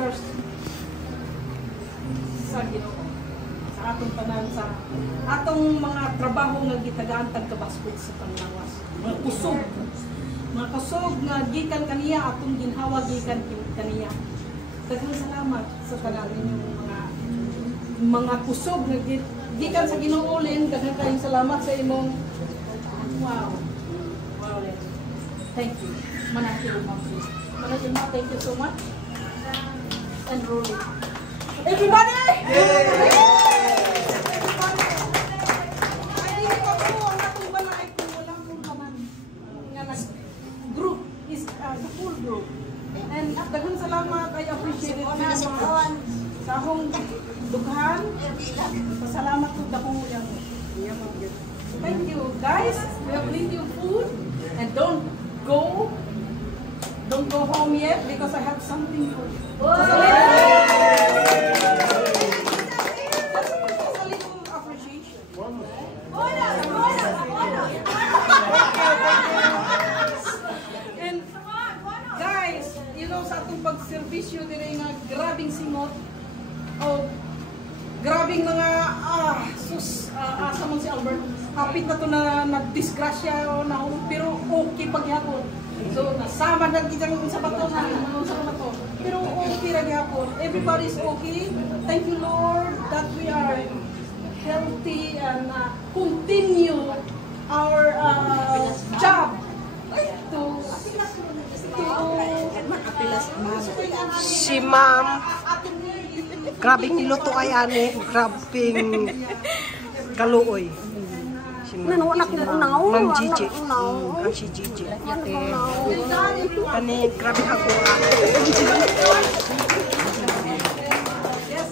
first sa Ginoo. Sa atong tanan, sa atong mga trabaho nga gitagaan tagkabaskot sa panglawas. Mga kusog. Mga kusog nga gikan kaniya, atong ginhawa gikan kaniya. Daghang salamat sa tanan ninyong mga kusog nga gikan sa Ginoo Lin. Daghang kayong salamat sa imong wow. Wow, Lin. Thank you. Manakil mo. Manakil mo. Thank you so much. And rolling. Everybody! Yay! Group is the full group. And daghang salamat, I appreciate it very much. Sa akong dughan, pasalamat ko dako yang. Thank you, guys. We have plenty of food, and don't go home yet because I have something for you. Just a little appreciation. And guys, you know, sa atong pagservisyo dire nga grabing singot o grabing mga asa man si Albert, hapit na to na nagdisgrasya o na pero okay pagyapon. So nasama na kitang sa bato na sa bato. Pero okay ra gyapon. Everybody's okay. Thank you, Lord, that we are healthy and continue our job Si Ma'am, grabing niluto ay ani, grabing kaluoy. Si Ma'am Gigi. Ang si Gigi. Ani, grabing ako. Yes,